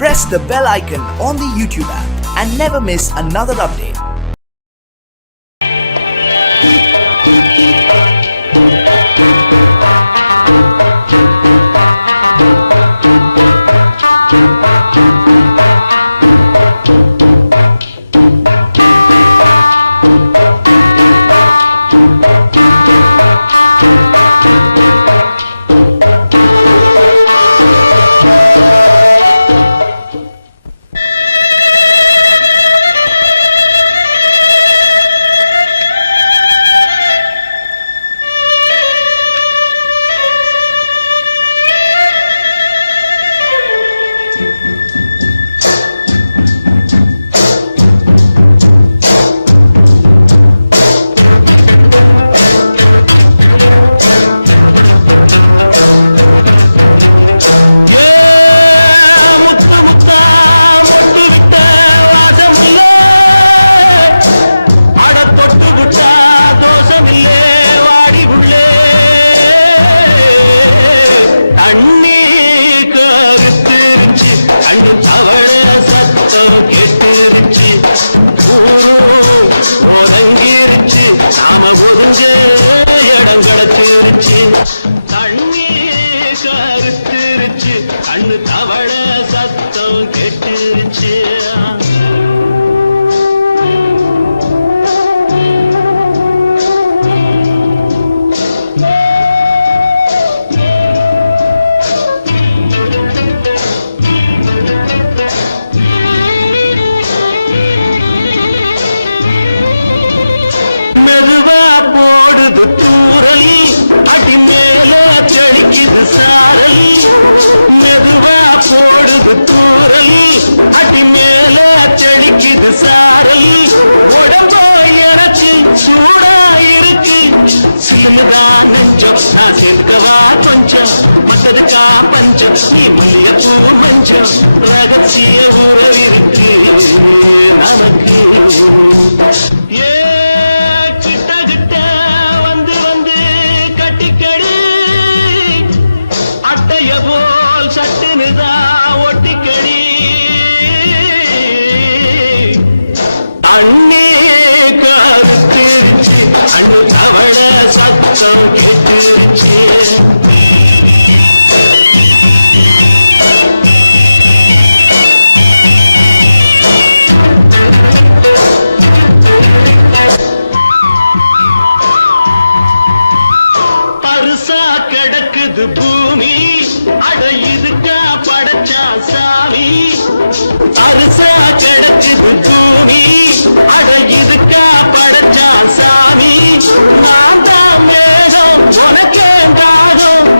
Press the bell icon on the YouTube app and never miss another update. கண்ணு தவள சத்தம் கேட்டுருச்சு, ஊரும் உறங்கிருச்சு, நாம ஒதுங்க இடம் கிடைச்சிருச்சு. தண்ணி கருத்துருச்சு, கண்ணு தவள சத்தம் கேட்டுருச்சு. மெதுவா போடுது தூரல், அடி மேல தெளிக்குது சாரல். மெதுவா போடுது தூரல், அடி மேல தெளிக்குது சாரல். உடம்போ எனக்கு சூடா இருக்கு, சில்லுதான் நெஞ்சம், நான் சேர்ந்துக்கவா கொஞ்சம், மத்ததுக்கா பஞ்சம், நீ மல்லிகைப்பூ மஞ்சம். ரகசிய உறவிருக்கு நமக்கு. ஏ போல் சட்டுனுதா ஒட்டிக்கடி. தண்ணி கருத்துருச்சு, அண்ணு தவள சத்தம் கேட்டுருச்சு. பருசா கிடக்குது பூமி, அட இதுக்கா படைச்சா சாமி. அரிசா கிடக்குது பூமி, அட இதுக்கா படைச்சா சாமி. நான் தான் மேகம் உனக்கே தாகம்,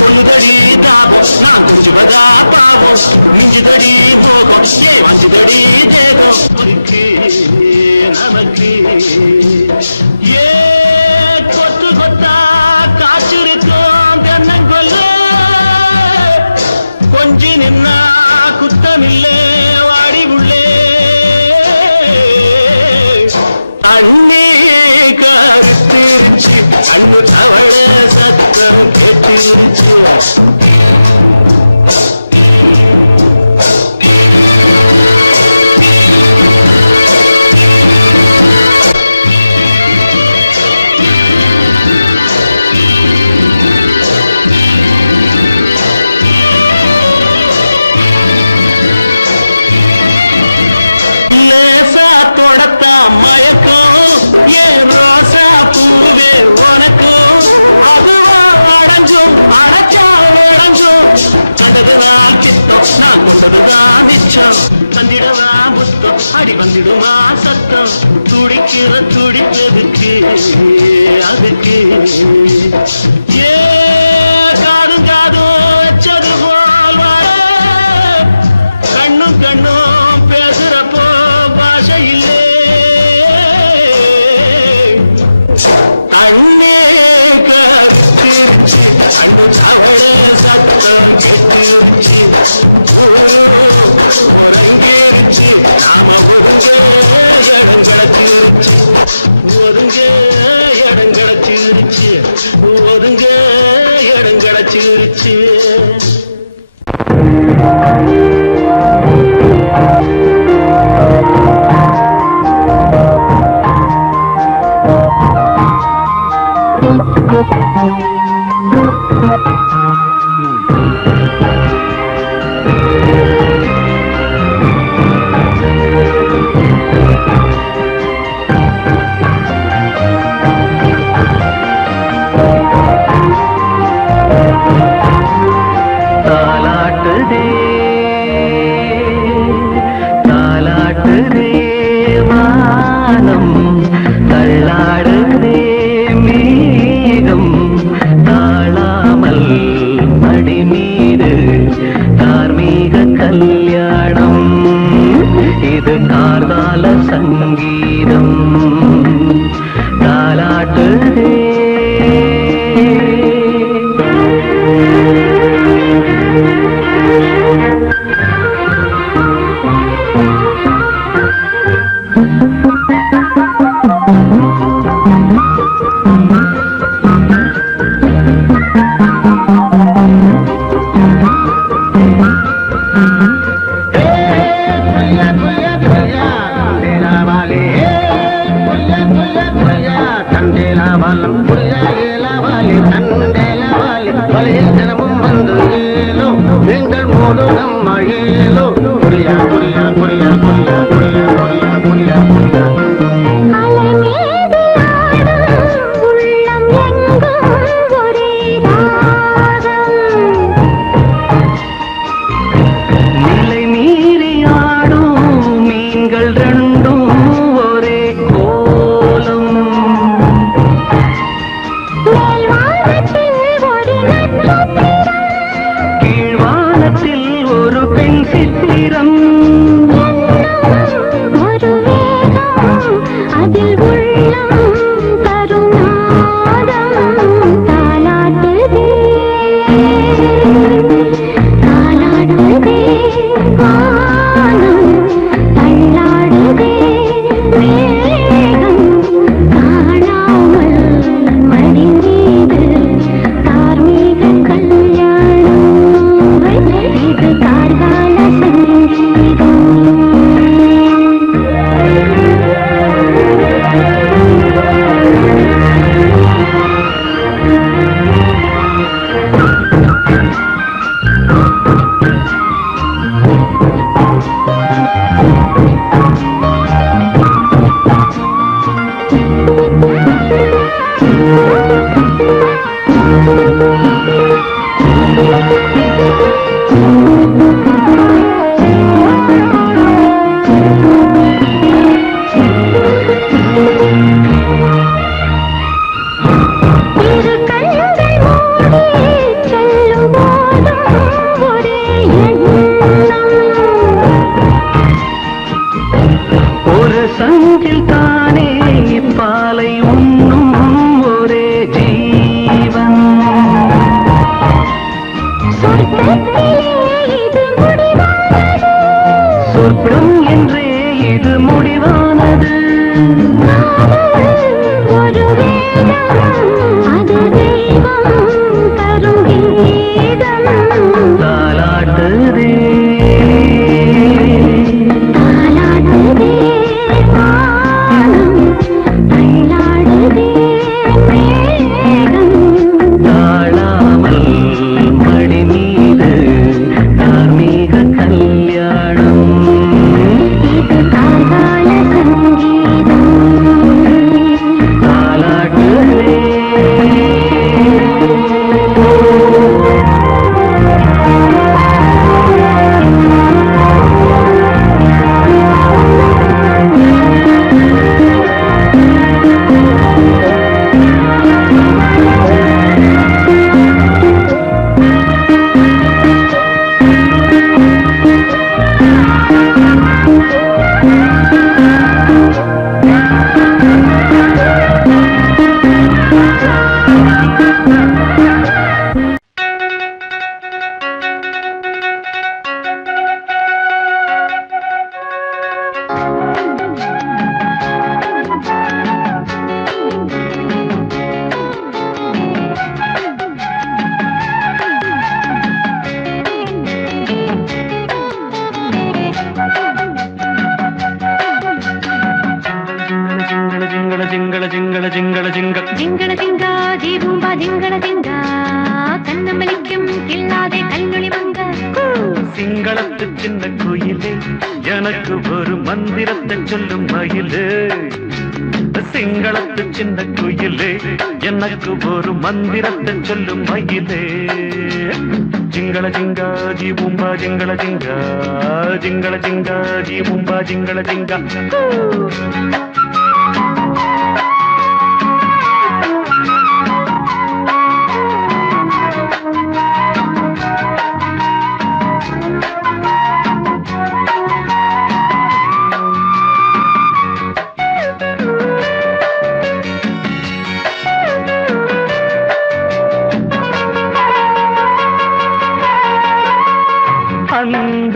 சொல்லுதடி தாபம் நான் கொஞ்சுவதா பாவம். மிஞ்சுதடி மோகம் ஏ வஞ்சுதடி தேகம். நமக்கு ஏ கொத்து கொத்தா காய்ச்சிருக்கும் தென்னங்கொல்ல, கொஞ்சி நின்னா குத்தமில்லே வாடி உள்ளே. தண்ணி கருத்துருச்சு, கண்ணு தவள சத்தம் கேட்டுருச்சு. லேசா தொடத்தா மயக்கம், ஏன் ரோசா பூவே உனக்கும். அதுவா அடைஞ்சும் அடைச்சா விளைஞ்சும், கண்டது நாள் பித்தம் நான் கொண்டதுதான் மிச்சம். தந்திடவா முத்தம் அடி வந்திடுமா சத்தம், துடிக்கிற துடிப்பதுக்கு அதுக்கு. ஏ காதும் காதும் வச்சது போல் வாழ, கண்ணும் கண்ணும் பேசுறப்போ பாஷை இல்லே. தண்ணி கருத்துருச்சு, கண்ணு தவள சத்தம் கேட்டுருச்சு. ஊரும் உறங்கிருச்சு, நாம ஒதுங்க இடம் கிடைச்சிருச்சு. ஒதுங்க இடம் கிடைச்சிருச்சு, ஒதுங்க இடம் கிடைச்சிருச்சு. கல்யாணம் இது கார்கால சங்கீதம் தாலாட்டுதே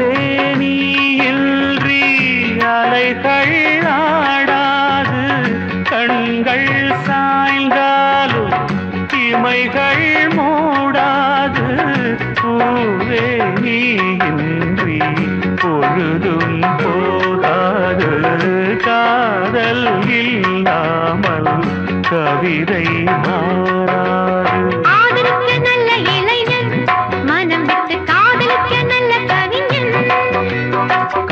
பூவே நீ இன்றி அலைகள் ஆடாது கண்கள் சாய்ந்தாலும் இமைகள் மூடாது பூவே நீ இன்றி பொழுதும் போகாது காதல் இல்லாமல் கவிதை மாறாது ஆதலுக்கு நல்ல இளைஞன் மனம் விட்டு காதலுக்கு நல்ல கவிஞன்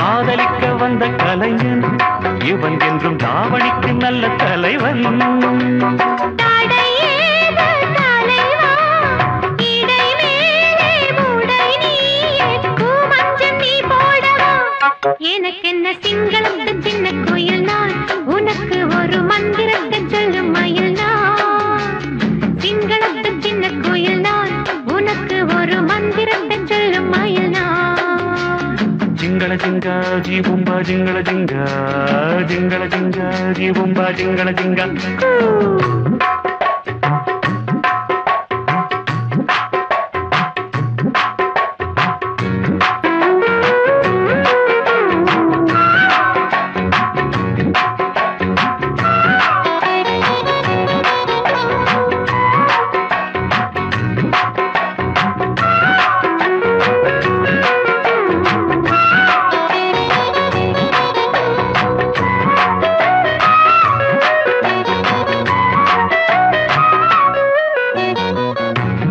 காதலிக்க வந்த கலைஞன் இவன் என்றும் தாவணிக்கு நல்ல தலைவன் தடையேது தலைவா இடை மேலே முடை நீயே பூமஞ்சம் நீ போடவா எனக்கென்ன சிங்களத்து சின்ன கோயில் நான் உனக்கு ஒரு மந்திரத்தை சொல்லும் மயில் நான் சிங்களத்து சின்ன கோயில் நான் உனக்கு ஒரு மந்திரத்தை சொல்லும் மயில் நான் ஜிங்கள ஜிங்கா ஜீபும்பா ஜிங்கள ஜிங்கா ஜிங்கள ஜிங்கா ஜீபும்பா ஜிங்கள ஜிங்கா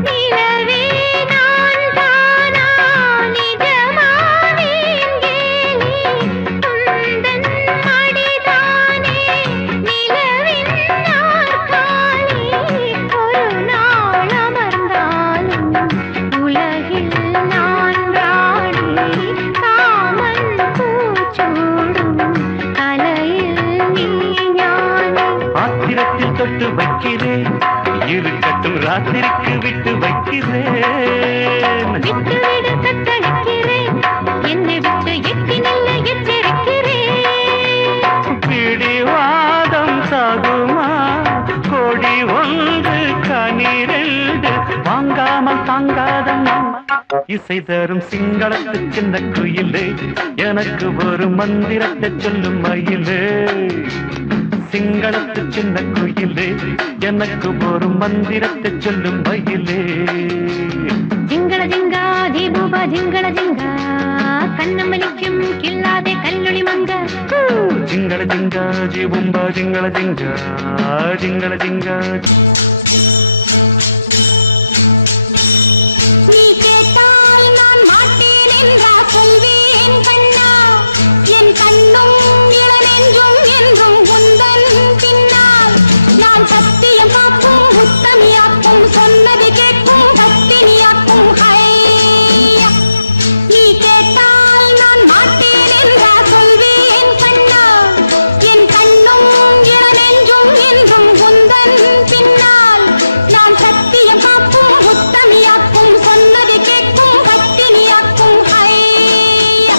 நிலவே நான் தானா நிஜமாவேன் கேலி உந்தன் மடிதானே நிலவின் நாற்காலி ஒரு நாள் அமர்ந்தாலும் உலகில் நான் ராணி காமன் பூச்சூடும் கலையில் நீ ஞானி ஆத்திரத்தில் தொட்டு வைக்கிறேன் இருக்கட்டும் ராத்திரிக்கு விட்டு வைக்கிறேன் விட்டுவிடு தத்தளிக்கிறேன் என்னை விட்டு எட்டி நில்ல எச்சரிக்கிறேன் பிடிவாதம் சாகுமா கொடி ஒன்று கனிரெண்டு வாங்காமல் தாங்காத இசை தரும் சிங்களத்து சின்ன குயிலே எனக்கு ஒரு மந்திரத்தை சொல்லும் மயிலே சிங்களத்து சின்ன குயிலே எனக்கு ஒரு மந்திரத்தை சொல்லும் மயிலே ஜிங்கள ஜிங்கா தீபூபா ஜிங்கள ஜிங்கா கண்ணமலிக்கும் கில்லாதே கல்லொளி மங்க ஜிங்கள ஜிங்கா ஜீபும்பா ஜிங்கள ஜிங்கா ஜிங்கள ஜிங்கா நீ கேட்டால் நான் மாட்டேன் என்றா சொல்வேன் கண்ணா என் கண்ணும் இளநெஞ்சும் என்றும் உந்தன் பின்னால் நான் சத்தியம் காக்கும் உத்தமியாக்கும் சொன்னது கேட்கும் பத்தினியாக்கும் ஹையா நீ கேட்டால் நான் மாட்டேன் என்றா சொல்வேன் கண்ணா என் கண்ணும் இளநெஞ்சும் என்றும் உந்தன் பின்னால் நான் சத்தியம் காக்கும் உத்தமியாக்கும் சொன்னது கேட்கும் பத்தினியாக்கும் ஹையா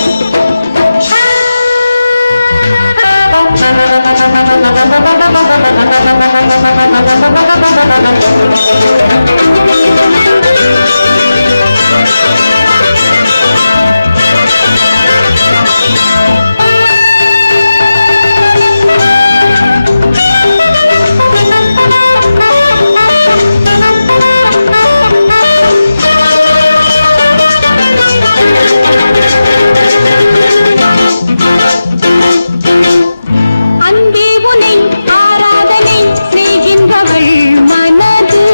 அன்பே உனை ஆராதனை செய்கின்றவள் மனது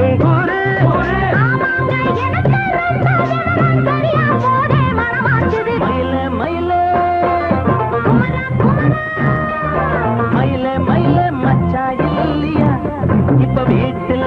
கொஞ்சம் கூறு. மயிலே மயிலே மயிலே மயிலே மச்சா இல்லையா இப்ப வீட்டுல?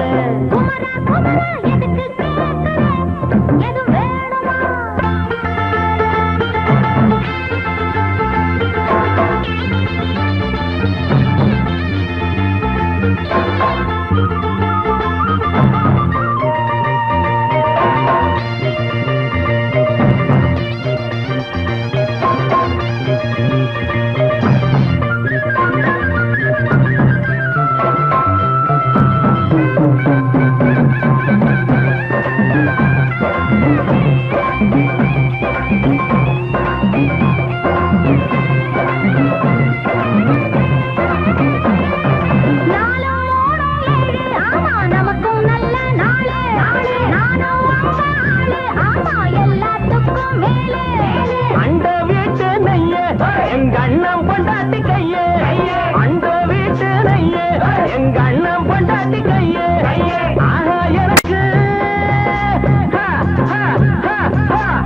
அந்த வீட்டு நெய்ய எங்க அண்ணன் பொண்டாட்டி கையே, அந்த வீட்டு நெய்ய எங்க அண்ணன் பொண்டாட்டி கையே. ஆஹா எனக்கு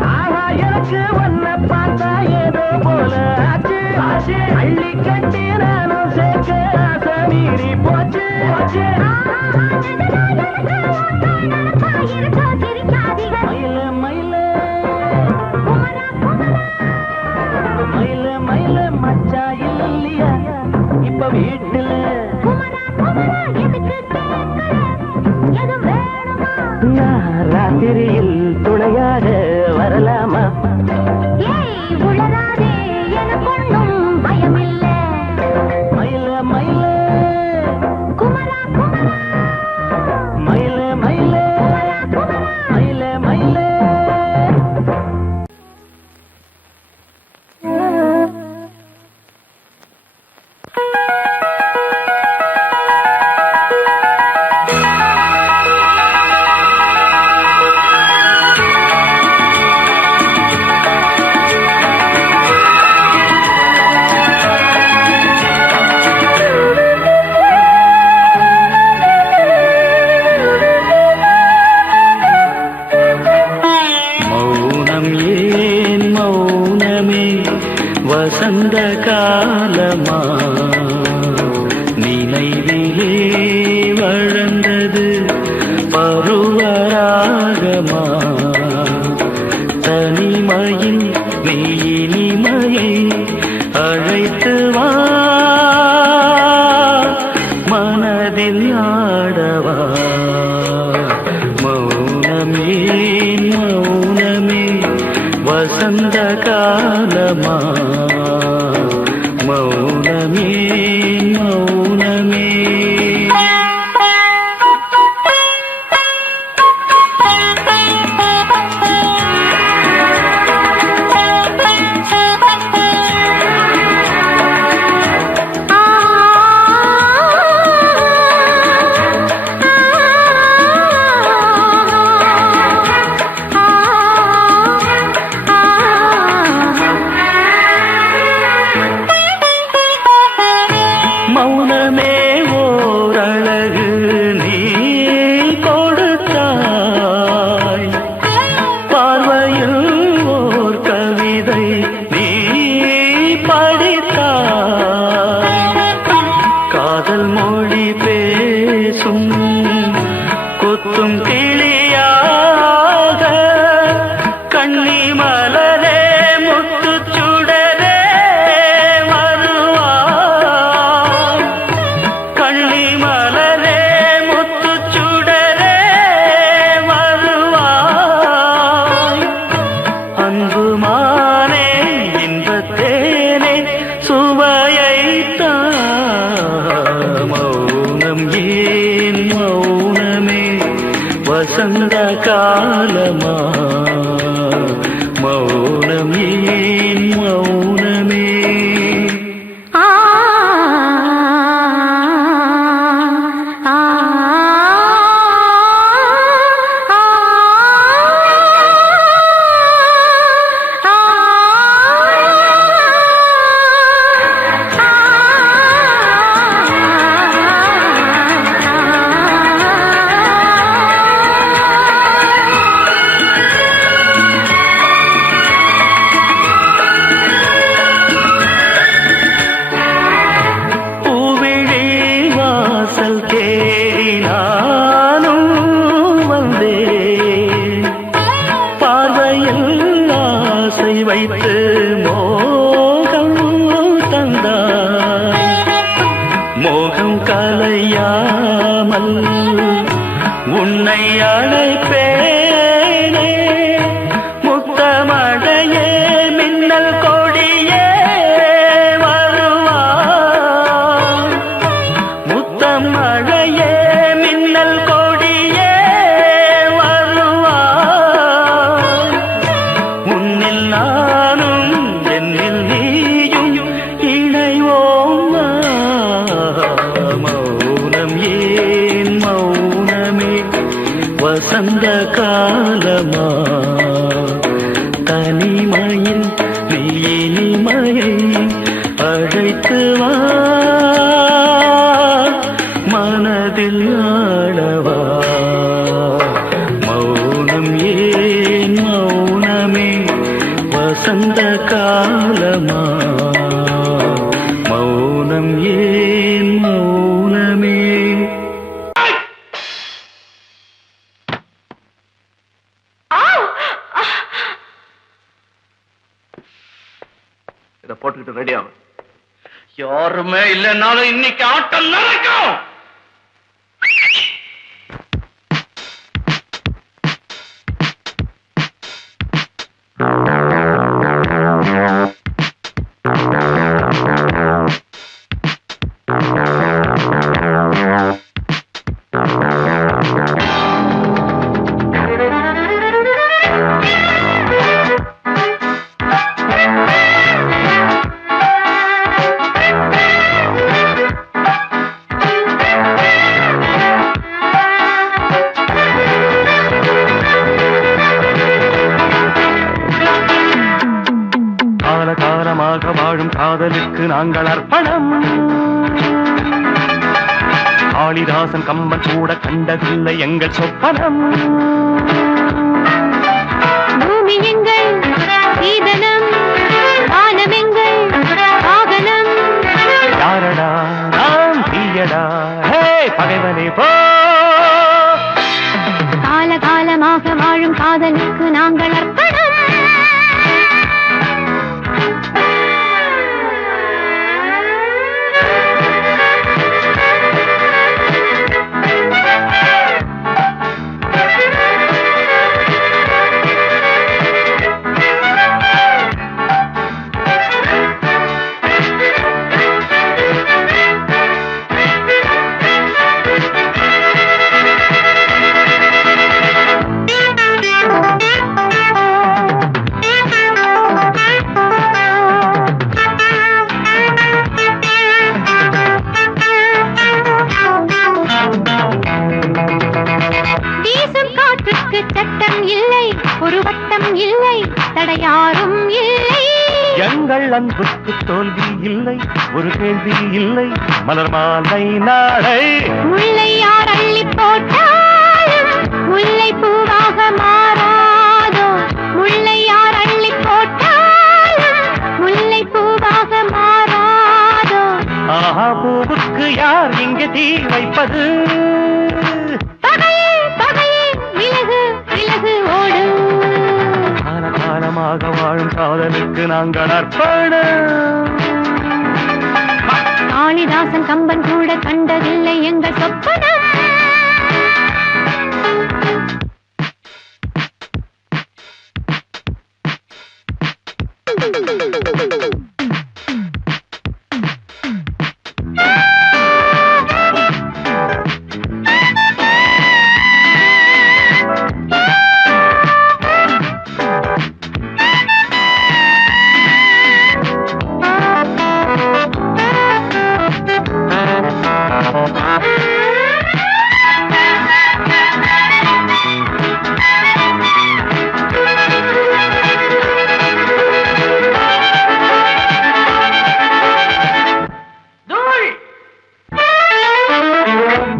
ஆஹா எனக்கு ஒன்ன பார்த்தா ஏதோ போல ஆச்சு. அள்ளி கட்டி நானும் சேர்க்க ஆசை மீறி போச்சு. மயில மயில மயில மயில மச்சா இல்லையா இப்ப வீட்டுல? ராத்திரியில் துணையாக வரலாமா? மயில மயில மயில மயில மயில மயில வசந்த காலமா நினைவிலே வளர்ந்தது பருவராகமா தனிமையில் நீ இனிமையை அழைத்து வா மனதில் ஆடவா மௌனமே மௌனமே வசந்த காலமா மௌனமே மௌனமே மௌனமே ஓரழகு நீ கொடுத்தாய் பார்வையில் ஓர் கவிதை நீ படித்தாய் காதல் மொழி பேசும் கொத்தும் கிளியாக கண்ணி மலரே முத்துச்சுடரே வசந்த காலமா மௌனம் ஏன் மௌனமே அழைப்பேனே முத்தமழையே மின்னல் கொடியே வருவாய் முத்தம் மழையே மின்னல் கொடியே வருவாய் உன்னில் நானும் என்னில் நீயும் இணைவோம் மௌனம் ஏன் மௌனமே வசந்த காலமா தனிமையில் நீ இனிமையை அழைத்து வா மனதில் ஆடவா மௌனம் ஏன் மௌனமே வசந்த காலமா மௌனம் ஏன் மௌனமே இதை போட்டுக்கிட்டு ரெடி ஆகும். யாருமே இல்லைன்னாலும் இன்னைக்கு ஆட்டம் நடக்கும். காலகாலமாக வாழும் காதலுக்கு நாங்கள் அர்ப்பணம் காளிதாசன் கம்பன் கூட கண்டதில்லை எங்கள் சொப்பனம் பூமி எங்கள் சீதனம் வானம் எங்கள் வாகனம் யாரடா நான் தீயடா ஹே பகைவனே போ காலகாலமாக வாழும் காதலுக்கு நாங்கள் அர்ப்பணம் சட்டம் இல்லை ஒரு வட்டம் இல்லை தடையாரும் இல்லை எங்கள் அன்புக்கு தோல்வி இல்லை ஒரு கேள்வி இல்லை மலர் மாலை நாளை முல்லை யார் அள்ளி போட்டாலும் முல்லை பூவாக மாறாதோ முல்லை யார் அள்ளி போட்டாலும் முல்லை பூவாக மாறாதோ ஆஹா பூவுக்கு யார் இங்கே தீ வைப்பது காலகாலமாக வாழும் காதலுக்கு நாங்கள் அர்ப்பணம் காளிதாசன் கம்பன் கூட கண்டதில்லை எங்கள் சொப்பனம்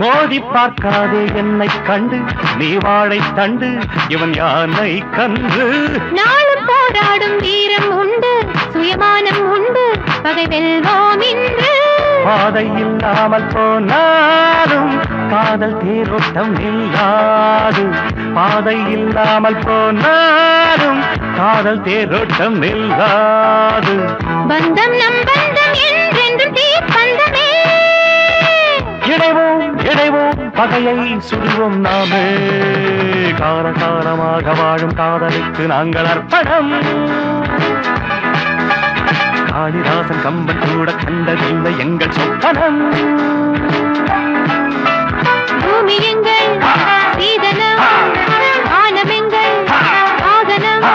மோதி பார்க்காதே என்னை கண்டு நீ வாழை தண்டு இவன் யானை கன்று நாளும் போராடும் வீரம் உண்டு சுயமானம் உண்டு பகை வெல்வோம் இன்று பாதை இல்லாமல் போனாலும் காதல் தேரோட்டம் இல்லாது பாதை இல்லாமல் போனாலும் காதல் தேரோட்டம் இல்லாது பந்தம் நம் பந்தம் என்றென்றும் தீப்பந்தமே இணைவோம் பகையை சுடுவோம் நாமே. காரசாரமாக வாழும் காதலுக்கு நாங்கள் அர்ப்பணம். காளிதாசன் கம்பன் கூட கண்டதில்லை எங்கள் சொப்பனம். பூமி எங்கள் சீதனம், வானம் எங்கள் ஆதனம்.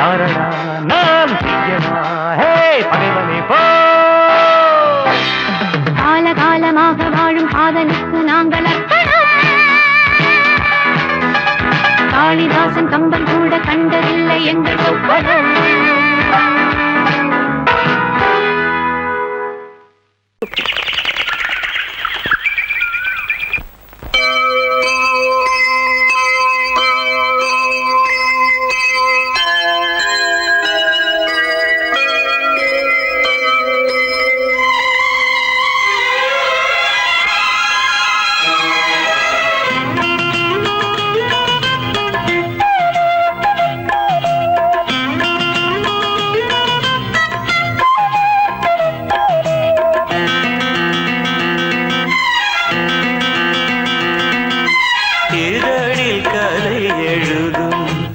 யாரடா நாம் செய்யனா ஹே பகைவனே போ. காலகாலமாக வாழும் காதலுக்கு நாங்கள் அர்ப்பணம். காளிதாசன் கம்பன் கூட கண்டதில்லை எங்கள் சொப்பனம்.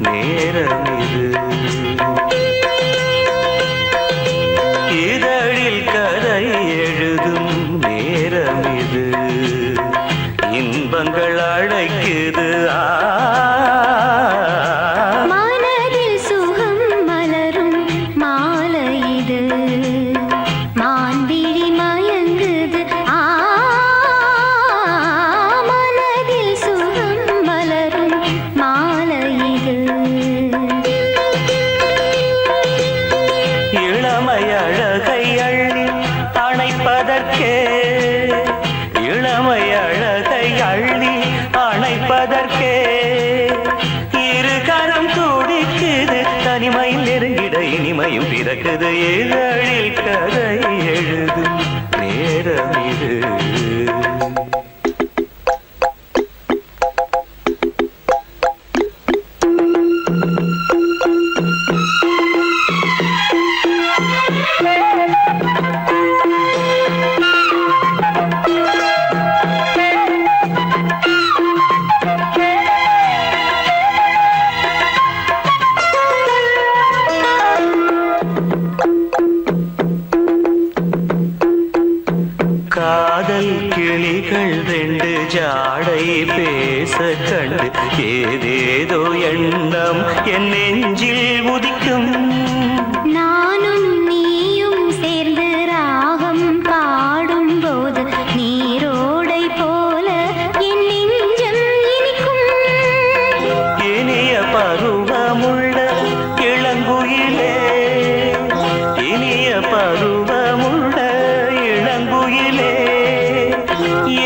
பிறக்குது இதழில் கதை எழுதும் நேரம் இது. காதல் கிளிகள் ரெண்டு ஜாடை பேச கண்டு ஏதேதோ எண்ணம் என் நெஞ்சில் உதிக்கும். நானும் நீயும் சேர்ந்து ராகம் பாடும் போது நீரோடை போல என் நெஞ்சம் இனிக்கும். இனிய பருவமுள்ள இளங்குயிலே, இனிய பருவமுள்ள இளங்குயிலே,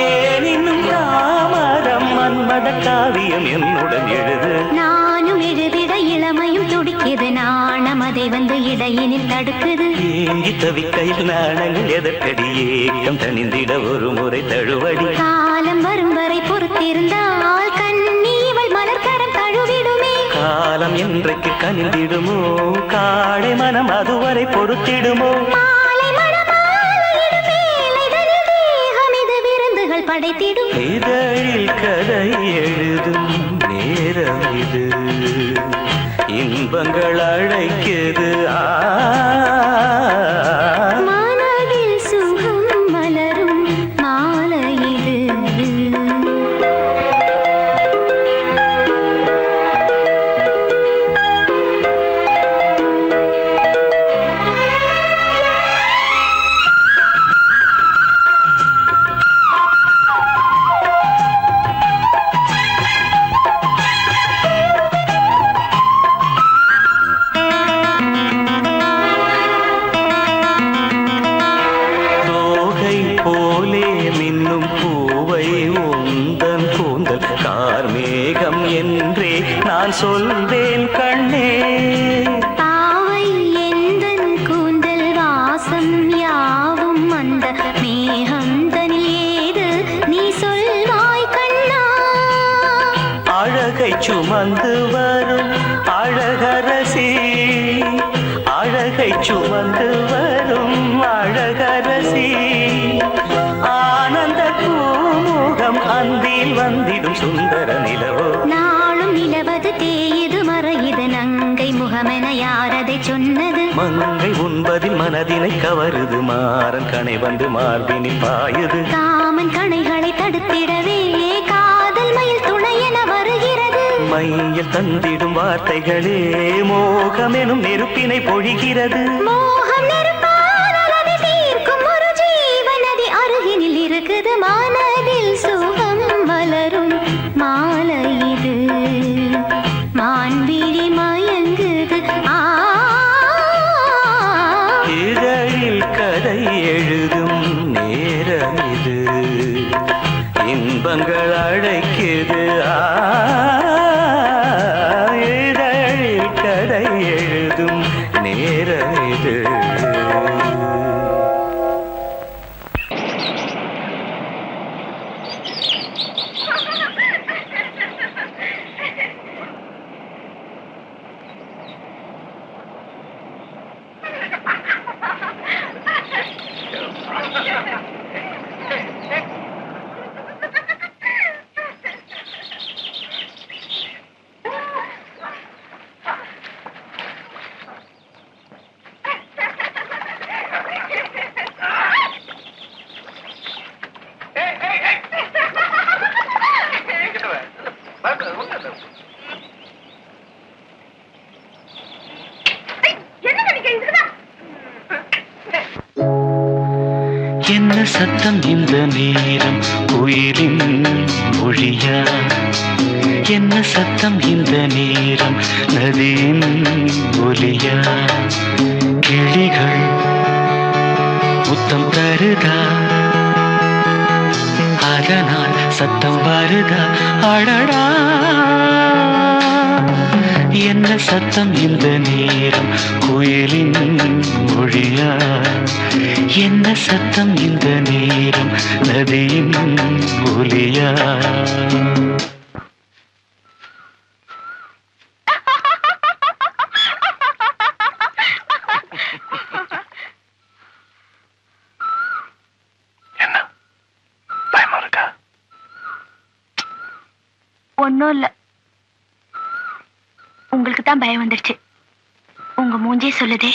ஏனினும் தாமதம் மன்மத காவியம் என்னுடன் எழுது. நானும் எழுதிட இளமையும் துடிக்குது, நாணம் அதை வந்து இடையினில் தடுக்குது. ஏங்கி தவிக்கையில் நாணங்கள் எதற்கடி, ஏக்கம் தணிந்திட ஒரு முறை தழுவடி. காலம் வரும் வரை பொறுத்திருந்தால் கண்ணீவள் மலர்கரம் தழுவிடுமே. காலம் என்றைக்கு கனிந்திடுமோ, காடை மனம் அதுவரை பொறுத்திடுமோ. மாலை மணமாலையிடும் வேளைதனில் தேகம் இது விருந்துகள் படைத்திடும். இதழில் கதை எழுதும் நேரம் இது, இன்பங்கள் அழைக்குது. மனதில் சுகம் மலரும் மாலை இது. போலே மின்னும் பூவை உந்தன் கூந்தல் கார்மேகம் என்றே நான் சொல்வேன் கண்ணே. பாவை எந்தன் கூந்தல் வாசம் யாவும் அந்த மேகந்தனில் ஏது நீ சொல்வாய் கண்ணா. அழகை சுமந்து வரும் அழகரசி, அழகை சுமந்து வரும் அழகரசி, ஆனந்த பூமுகம் அந்தி தேயும் சுந்தர நிலவோ நாளும் நிலவது தேயுது மறையுது நங்கை முகமென யாரதை சொன்னது மங்கை உண்பதில் மனதினை கவருது மாறன் கணை வந்து மார்பினில் பாயுது காமன் கணைகளை தடுத்திடவே காதல் மயில் துணை என வருகிறது மையில் தந்திடும் வார்த்தைகளே மோகமெனும் நெருப்பினை பொழிகிறது மோகம் நெருப்பானதை தீர்க்கும் ஒரு ஜீவனதி அருகினில் இருக்குது மனதில் சுகம் வளரும் மாலை இது மான்விழி மயங்குது இதழில் கதை எழுதும் நேரம் இது இன்பங்கள் அழைக்குது இதழில் கதை எழுதும் நேரம் இது என்ன சத்தம் இந்த நேரம் உயிரின் மொழியா என்ன சத்தம் இந்த நேரம் நதியின் ஒலியா கிளிகள் முத்தம் தருதா அதனால் சத்தம் வருதா அடடா என்ன சத்தம் இந்த நேரம் குயிலின் மொழியா என்ன சத்தம் இந்த நேரம் நதியின் ஒலியா என்ன பயமா இருக்கா? ஒன்னும் இல்ல, உங்களுக்கு தான் பயம் வந்துருச்சு. உங்க மூஞ்சே சொல்லுதே.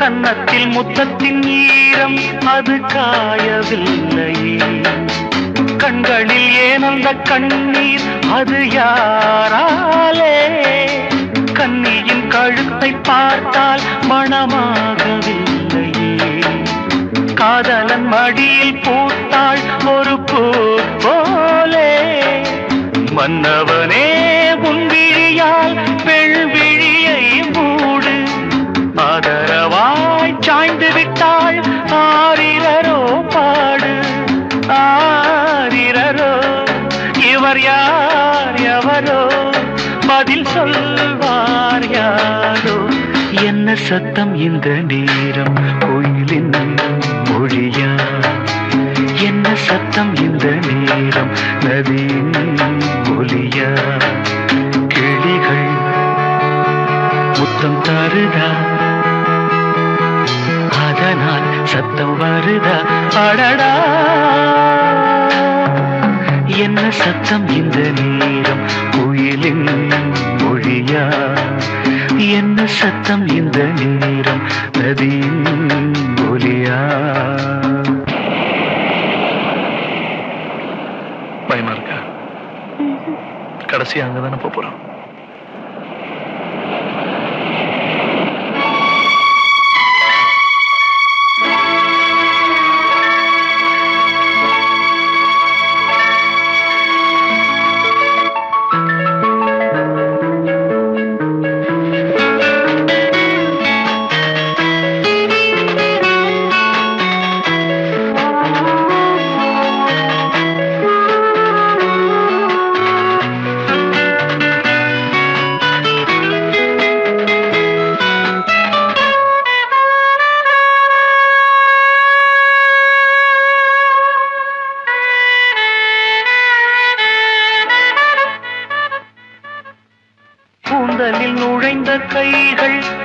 கன்னத்தில் முத்தத்தின் ஈரம் அது காயவில்லை, கண்களில் ஏன் அந்த கண்ணீர் அது யாராலே? கண்ணியின் கழுத்தை பார்த்தால் மணமாகவில்லை, காதலன் மடியில் பூத்தாள் ஒரு பூ போலே. மன்னவனே உன் விழியால் பெண்விழியை மூடு, ஆதரவாய் சாய்ந்து விட்டாள் ஆரிரரோ பாடு ஆரிரரோ. இவர் யார் எவரோ பதில் சொல்வார் யாரோ. என்ன சத்தம் இந்த நேரம் கோயிலின் மொழியா? என்ன சத்தம் இந்த நேரம் நதியின் ஒலியா? கிளிகள் முத்தம் தருதா அதனால் சத்தம் வருதா அடடா. என்ன சத்தம் இந்த நேரம் குயிலின் மொழியா? என்ன சத்தம் இந்த நேரம் நதியின் ஒலியா? பயமா இருக்கா? கடைசி அங்கதானே போறோம்.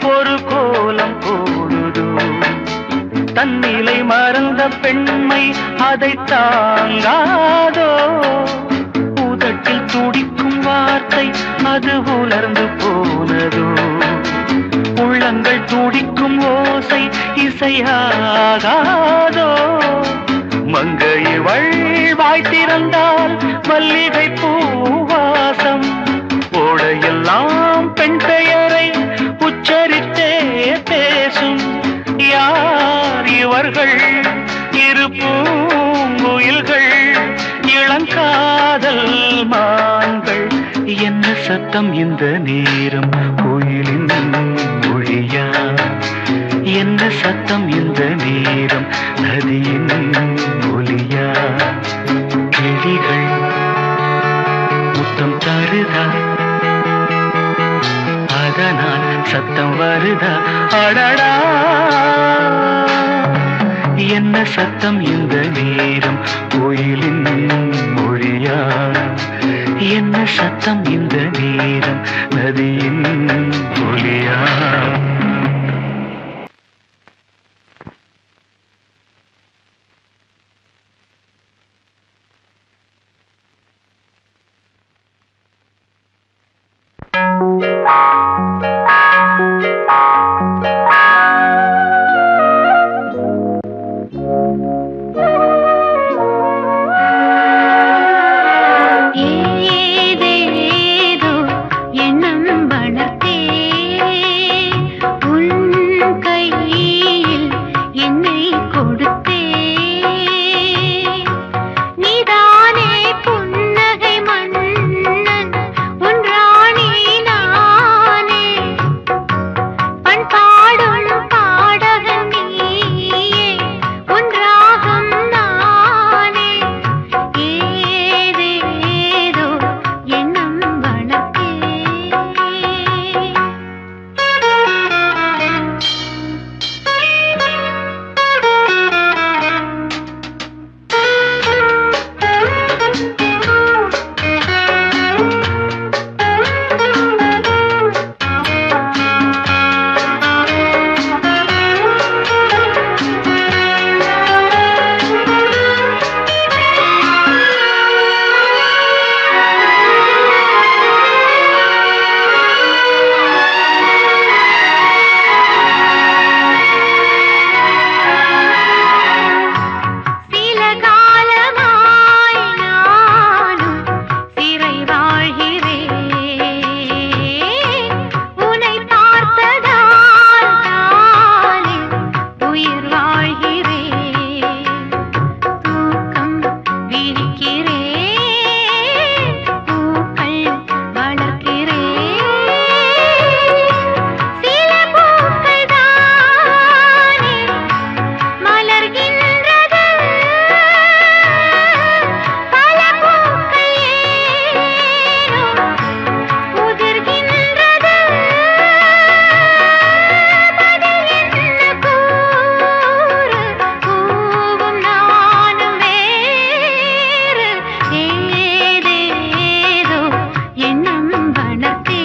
ஒரு கோலம் போடுதோ தன்னிலை மறந்த பெண்மை அதை தாங்காதோ உதட்டில் துடிக்கும் வார்த்தை அது உலர்ந்து போனதோ உள்ளங்கள் துடிக்கும் ஓசை இசையாகாதோ மங்கையவள் வாய் திறந்தால் மல்லிகை பூவாசம் ஓடையெல்லாம் பெண் பெயரை உச்சரித்தே பேசும் யார் இவர்கள் இரு பூங்குயில்கள் இளங்காதல் மான்கள் என்ன சத்தம் இந்த நேரம் கோயிலின் மொழியா என்ன சத்தம் இந்த நேரம் நதியின் ஒலியா கிளிகள் முத்தம் தருதா அதனால் சத்தம் வருதா அடடா என்ன சத்தம் இந்த நேரம் கோயிலின் மொழியா என்ன சத்தம் இந்த நேரம் நதியின் ஒலியா ஏதேதோ எண்ணம் வளர்த்தே உன் கையில் என்னை கொடுத்தே நீதானே புன்னகை மன்னன் உன் ராணி நானே பண்பாடும் பாடகன் நீயே உன் ராகம் நானே ஏதேதோ எண்ணம் வளர்த்தே சில காலமாய் நானும் சிறை வாழ்கிறேன் உன்னை பார்த்ததால் நானே உயிர் வாழ்கிறேன் தூக்கம் விழிக்கிறேன் பூக்கள் வளர்க்கிறேன் சில பூக்கள் தானே மலர்கின்றது பல பூக்கள் ஏனோ உதிர்கின்றது பதில் என்ன கூறு பூவும் நானும் வேறு ஏதேதோ எண்ணம் வளர்த்தே